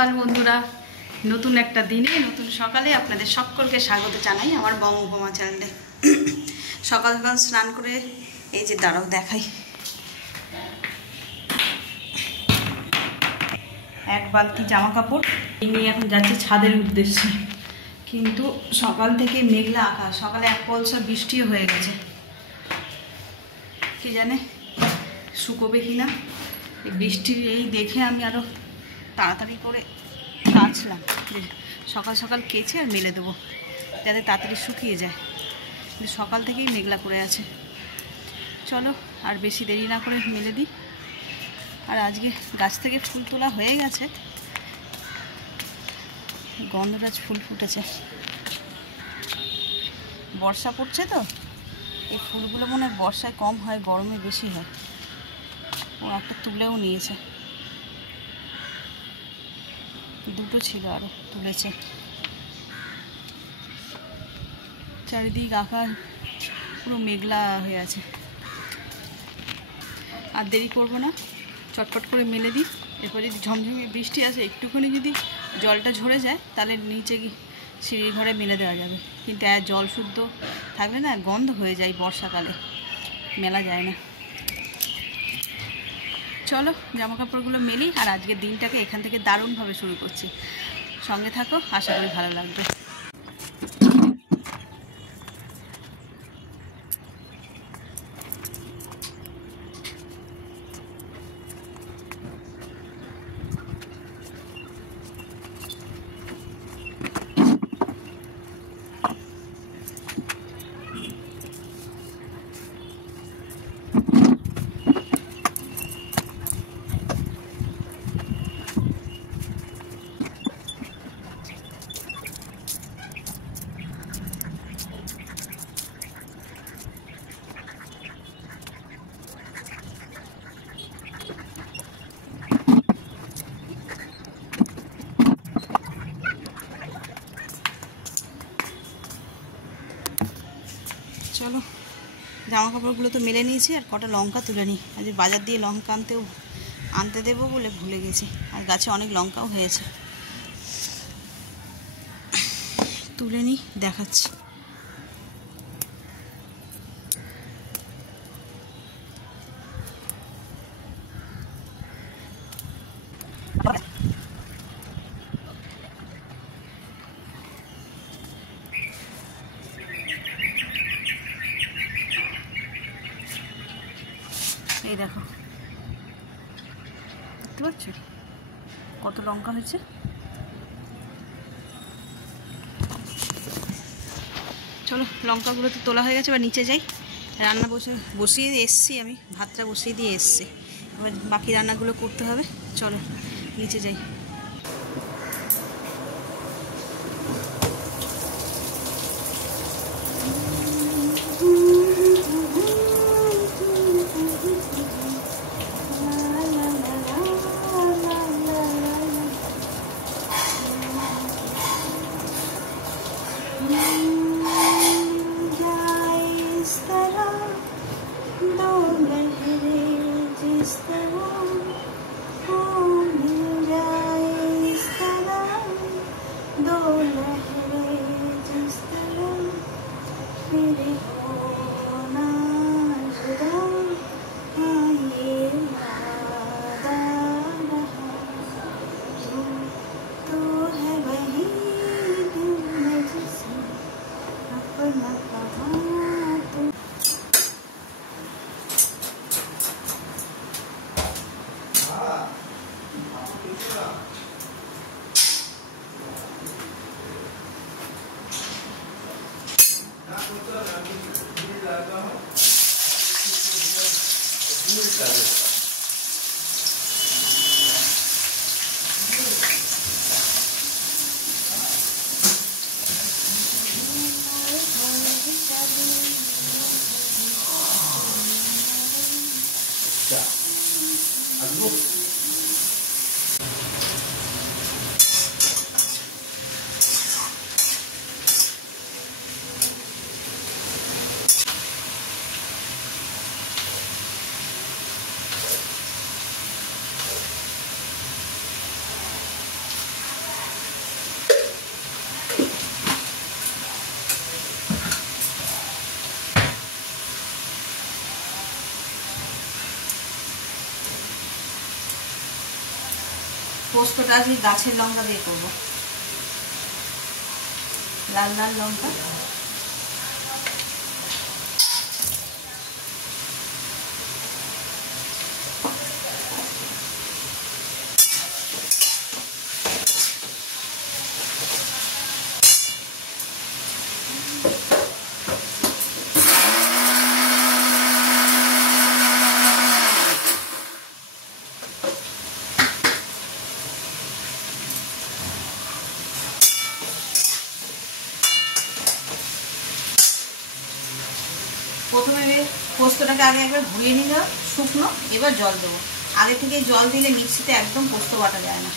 সকাল বন্ধুরা, নতুন একটা দিনে নতুন সকালে আপনাদের সকলকে স্বাগত জানাই আমার বঙ্গোপমা চ্যানেলে। সকাল সকাল স্নান করে এই যে দাঁড়াও দেখাই, এক বালতি জামা কাপড় নিয়ে এখন যাচ্ছে ছাদের উদ্দেশ্যে। কিন্তু সকাল থেকে মেঘলা আকাশ, সকালে এক পলসা বৃষ্টিও হয়ে গেছে, কি জানে শুকোবে কিনা। এই বৃষ্টির এই দেখে আমি আরও তাড়াতাড়ি করে কাচলাম, সকাল সকাল কেচে আর মেলে দেবো যাতে তাড়াতাড়ি শুকিয়ে যায়। কিন্তু সকাল থেকেই মেঘলা করে আছে। চলো আর বেশি দেরি না করে মেলে দিই। আর আজকে গাছ থেকে ফুল তোলা হয়ে গেছে, গন্ধরাজ ফুল ফুটেছে। বর্ষা পড়ছে তো, এই ফুলগুলো মনে হয় বর্ষায় কম হয়, গরমে বেশি হয়। ও একটা তুলেও নিয়েছে, দুটো ছিল আরও তুলেছে। চারিদিক আকাশ পুরো মেঘলা হয়ে আছে। আর দেরি করবো না, চটপট করে মেলে দিই। এরপর যদি ঝমঝমে বৃষ্টি আসে, একটুখানি যদি জলটা ঝরে যায় তাহলে নিচে সিঁড়ির ঘরে মেলে দেওয়া যাবে। কিন্তু জল শুদ্ধ থাকলে না গন্ধ হয়ে যায়, বর্ষাকালে মেলা যায় না। চলো জামা কাপড়গুলো মেলি, আর আজকের দিনটাকে এখান থেকে দারুণভাবে শুরু করছি। সঙ্গে থাকো, আশা করি ভালো লাগবে। চলো জামা কাপড়গুলো তো মেলে নিয়েছি, আর কটা লঙ্কা তুলে নিই। আজ বাজার দিয়ে লঙ্কা আনতে দেবো বলে ভুলে গেছি। আর গাছে অনেক লঙ্কাও হয়েছে, তুলে নিই, দেখাচ্ছি। এই দেখো, দেখতে পাচ্ছ কত লঙ্কা হয়েছে। চলো লঙ্কাগুলো তো তোলা হয়ে গেছে, এবার নিচে যাই। রান্না বসিয়ে এসছি, আমি ভাতটা বসিয়ে দিয়ে এসছি। এবার বাকি রান্নাগুলো করতে হবে। চলো নিচে যাই। পোস্তটা আজকে গাছের লঙ্কা দিয়ে করবো, লাল লাল লঙ্কা। প্রথমে পোস্তটাকে আগে একবার ধুয়ে নিলাম শুকনো, এবার জল দেবো। আগে থেকে জল দিলে মিক্সিতে একদম পোস্ত বাটা যায় না।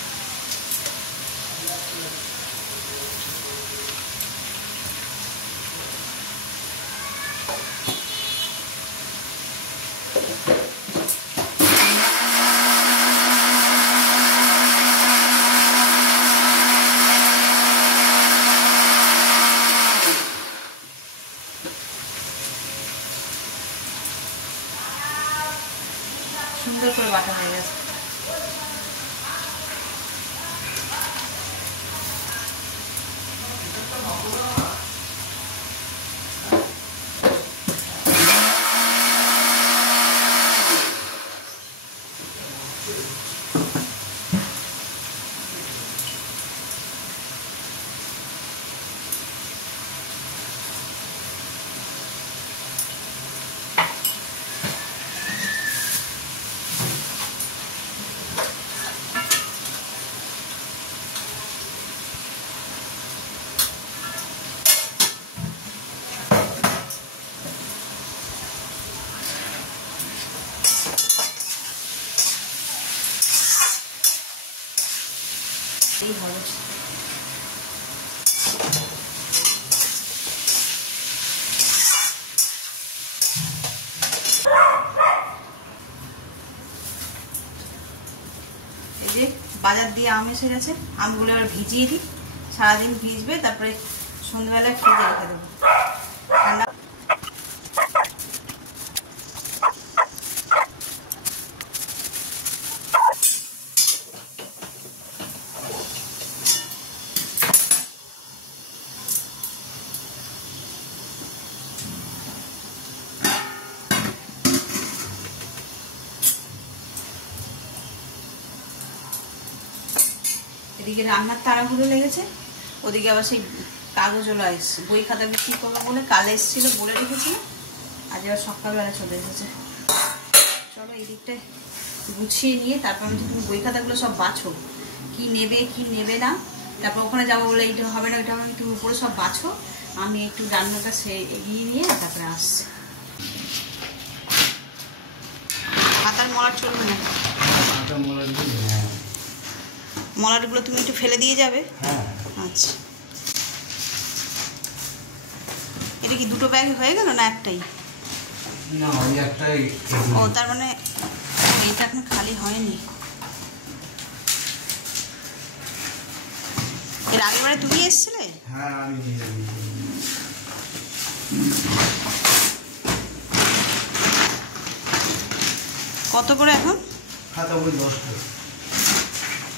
সুন্দর করে বাটা হয়ে গেছে। এই হবে এই যে বাজার দিয়ে আম এসে গেছে, আমগুলো এবার ভিজিয়ে দিই, সারাদিন ভিজবে, তারপরে সন্ধ্যাবেলায় ফ্রিজে রেখে দেবো ঠান্ডা। এদিকে রান্নার তাড়াহুড়ো লেগেছে, ওদিকে আবার সেই কাগজওয়ালা এসছে, বই খাতা বিক্রি করবো বলে কাল এসেছিলো, বলে রেখেছিল, আজ আবার সকালবেলা চলে এসেছে। চলো এই দিকটায় গুছিয়ে নিয়ে তারপর আমি তুমি বই খাতাগুলো সব বাছো, কি নেবে কি নেবে না, তারপর ওখানে যাবো বলে এইটা হবে না ওইটা হবে না, তুমি উপরে সব বাছো, আমি একটু রান্নাটা এগিয়ে নিয়ে তারপরে আসছি। পাতার মলার চলবে না, মলাটগুলো তুমি একটু ফেলে দিয়ে যাবে। আচ্ছা, এটা কি দুটো ব্যাগ হয়ে গেল না একটাই? না ওই একটাই। ও তার মানে এইটা এখন খালি হয়নি। এর আগেবারে তুমি এসেছিলে? হ্যাঁ আমি নিয়ে যাবো। কত করে এখন? খাতা বই 10 টাকা,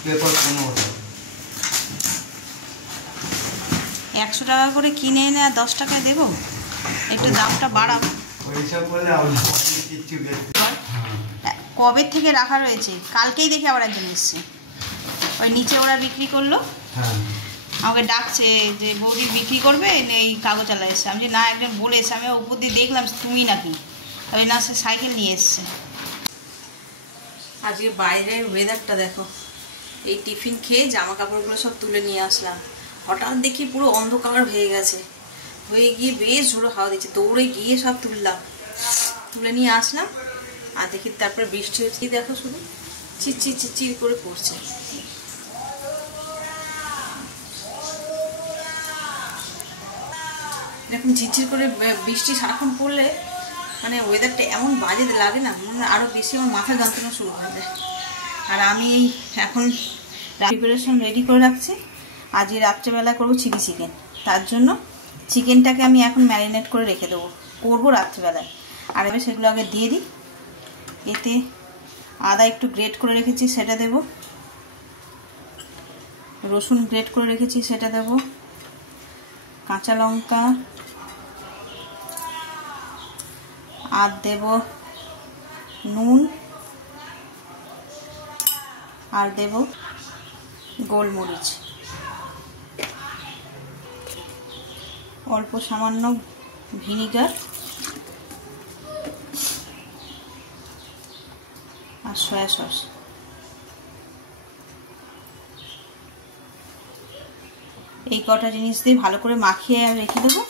পেপার 15 টাকা। 100 টাকা করে কিনে এনে আর 10 টাকায় দেবো, একটু দামটা বাড়াবো। ওইসব বলে আপনি কিচ্ছু কবে থেকে রাখা রয়েছে, কালকেই দেখে আবার একজন এসছে, ওই নিচে ওরা বিক্রি করলো, আমাকে ডাকছে যে বৌদি বিক্রি করবে, এই কাগজওয়ালা এসছে। আমি যে না, একজন বলে এসছে, আমি উপর দিয়ে দেখলাম তুমি নাকি, তবে না সে সাইকেল নিয়ে এসছে। আজকে বাইরের ওয়েদারটা দেখো, এই টিফিন খেয়ে জামা কাপড়গুলো সব তুলে নিয়ে আসলাম, হঠাৎ দেখি পুরো অন্ধকার হয়ে গেছে, হয়ে গিয়ে বেশ জোরে হাওয়া দিচ্ছে, দৌড়ে গিয়ে সব তুলে নিয়ে আসলাম, আর দেখি তারপরে বৃষ্টি হচ্ছে, দেখো শুধু চিরচির চিরচির করে পড়ছে। এরকম ঝিরঝির করে বৃষ্টি সারাক্ষণ পড়লে মানে ওয়েদারটা এমন বাজে লাগে না, মানে আরও বেশি আমার মাথা যন্ত্রণা শুরু হয়ে যায়। আর আমি এখন প্রিপারেশন রেডি করে রাখছি, আজকে রাত্রেবেলা করবো চিলি চিকেন, তার জন্য চিকেনটাকে আমি এখন ম্যারিনেট করে রেখে দেবো, করবো রাত্রেবেলায়। আর এবার সেগুলো আগে দিয়ে দিই, এতে আদা একটু গ্রেট করে রেখেছি সেটা দেবো, রসুন গ্রেট করে রেখেছি সেটা দেব, কাঁচা লঙ্কা, আর দেব নুন, আর দেব গোলমরিচ, অল্প সামান্য ভিনিগার আর সয়া সস। এই কটা জিনিস দিয়ে ভালো করে মাখিয়ে রেখে দেবো।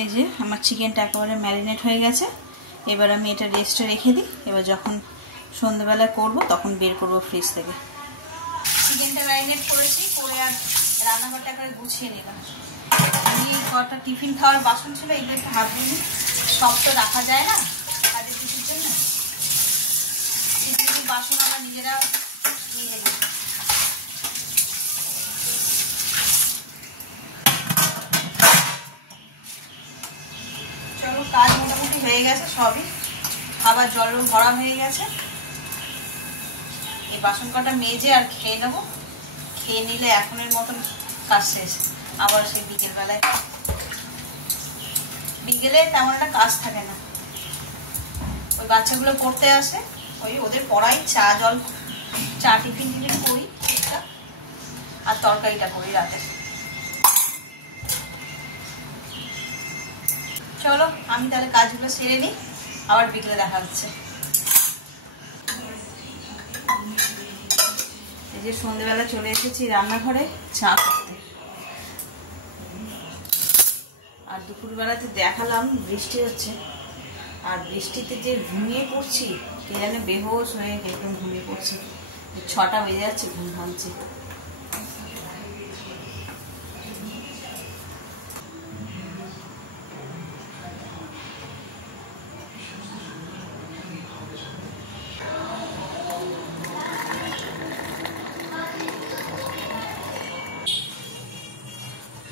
এই যে আমার চিকেনটা একেবারে ম্যারিনেট হয়ে গেছে। এবার আমি এটা রেস্টে রেখে দিই। এবার যখন সন্ধ্যেবেলায় করব তখন বের করব ফ্রিজ থেকে। চিকেনটা ম্যারিনেট করেছি, করে আর রান্নাঘরটা করে গুছিয়ে নিলাম। আমি কটা টিফিন খাওয়ার বাসন ছিল, এগুলো একটু হাত দিই, সব তো রাখা যায় না কাজের কিছুর জন্য। কিছু বাসন আমরা নিজেরা নিয়ে নিই। চলো, কাজ মোটামুটি হয়ে গেছে সবই, খাবার জলও ভরা হয়ে গেছে। এই বাসন কটা মেজে আর খেয়ে নেবো। খেয়ে নিলে এখনের মতন কাজ শেষ। আবার সেই বিকেলবেলায়, বিকেলে তেমন একটা কাজ থাকে না। ওই বাচ্চাগুলো পড়তে আসে, ওই ওদের পড়াই, চা টিফিন করি ঠিকঠাক, আর তরকারিটা করি রাতে। চলো আমি তাহলে কাজগুলো সেরে নিই, আবার বিকেলে দেখা হচ্ছে। এই যে সন্ধ্যেবেলা চলে এসেছি রান্নাঘরে চা করতে। আর দুপুরবেলাতে দেখালাম বৃষ্টি হচ্ছে, আর বৃষ্টিতে যে ঘুমিয়ে পড়ছি, কে জানে বেহোশ হয়ে একদম ঘুমিয়ে পড়ছি। 6টা বেজে যাচ্ছে, ঘুম ভাঙছি।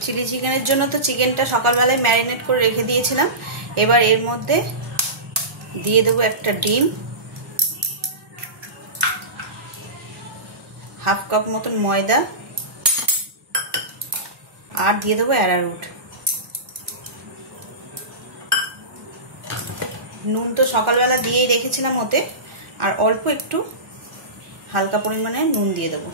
চিলি চিকেনের জন্য তো চিকেনটা সকালবেলায় ম্যারিনেট করে রেখে দিয়েছিলাম। এবার এর মধ্যে দিয়ে দেবো একটা ডিম, হাফ কাপ মতন ময়দা, আর দিয়ে দেবো অ্যারারুট। নুন তো সকালবেলা দিয়েই রেখেছিলাম ওতে, আর অল্প একটু হালকা পরিমাণে নুন দিয়ে দেবো।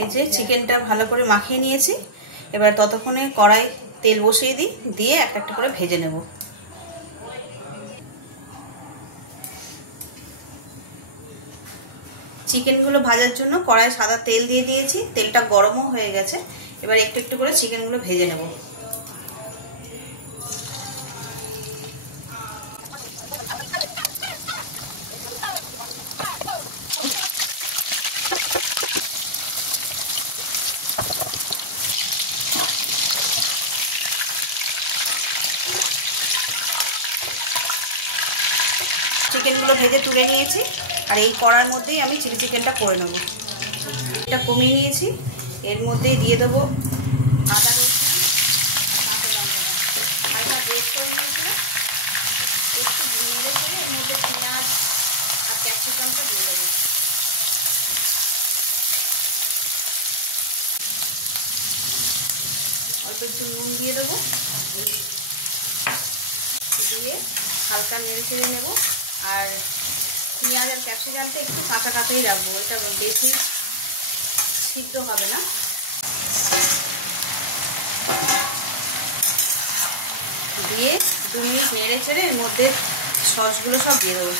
এই যে চিকেনটা ভালো করে মাখিয়ে নিয়েছি। এবার ততক্ষণে কড়াই তেল বসিয়ে দিই, দিয়ে একটা একটা করে ভেজে নেব। চিকেনগুলো ভাজার জন্য কড়াই সাদা তেল দিয়ে দিয়েছি, তেলটা গরমও হয়ে গেছে। এবার একটু একটু করে চিকেনগুলো ভেজে নেব। চিকেনগুলো ভেজে তুলে নিয়েছি, আর এই কড়ার মধ্যেই আমি চিলি চিকেনটা করে নেব। এটা কমিয়ে নিয়েছি, এর মধ্যেই দিয়ে দেবো আদা রসুন আর কাঁচা লঙ্কা, হালকা গ্রেট করে নিয়েছিলাম। একটু নেড়ে চেড়ে এর মধ্যে পেঁয়াজ আর ক্যাপসিকামটা দিয়ে দেবো। অল্প একটু নুন দিয়ে দেবো, দিয়ে হালকা নেড়ে চেড়ে নেবো। আর পেঁয়াজ আর ক্যাপসিকামটা একটু কাঁচা কাঁচাই রাখবো, এটা বেশি সিদ্ধ হবে না। দিয়ে 2 মিনিট নেড়ে চেড়ে এর মধ্যে সসগুলো সব দিয়ে দেবো।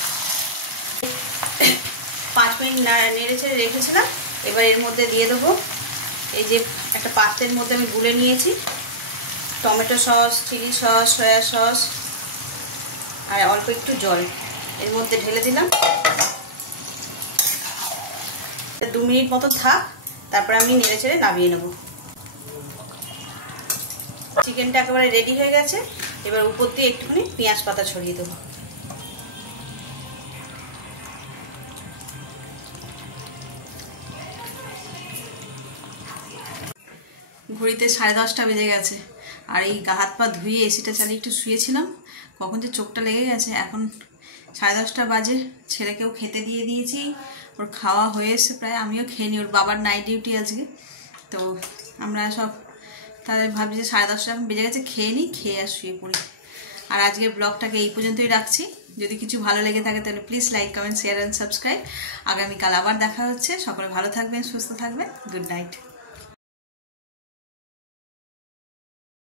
5 মিনিট নেড়ে চেড়ে রেখেছিলাম। এবার এর মধ্যে দিয়ে দেবো, এই যে একটা পাত্রের মধ্যে আমি গুলে নিয়েছি tomato sauce, chilli sauce, soya sauce আর অল্প একটু জল, এর মধ্যে ঢেলে দিলাম। 2 মিনিট মতো থাক, তারপর আমি নেড়ে চেড়ে নামিয়ে নেব। চিকেনটা একেবারে রেডি হয়ে গেছে। এবার উপর দিয়ে একটুখানি পেঁয়াজ পাতা ছড়িয়ে দেবো। ঘড়িতে 10:30 বেজে গেছে, আর এই গা হাত পা ধুয়ে এসিটা চালিয়ে একটু শুয়েছিলাম। কখন যে চোখটা লেগে গেছে, এখন 10:30 বাজে, ছেলেকেও খেতে দিয়ে দিয়েছি, ওর খাওয়া হয়ে এসছে প্রায়, আমিও খেয়ে নিই, ওর বাবার নাইট ডিউটি আজকে। তো আমরা সব তাদের ভাবছি যে 10:30 এখন বেজে গেছে, খেয়ে নিই, খেয়ে আর শুয়ে পড়ি। আর আজকের ব্লগটাকে এই পর্যন্তই রাখছি। যদি কিছু ভালো লেগে থাকে তাহলে please like, comment, share and subscribe. আগামীকাল আবার দেখা হচ্ছে। সকলে ভালো থাকবেন, সুস্থ থাকবেন। Good night.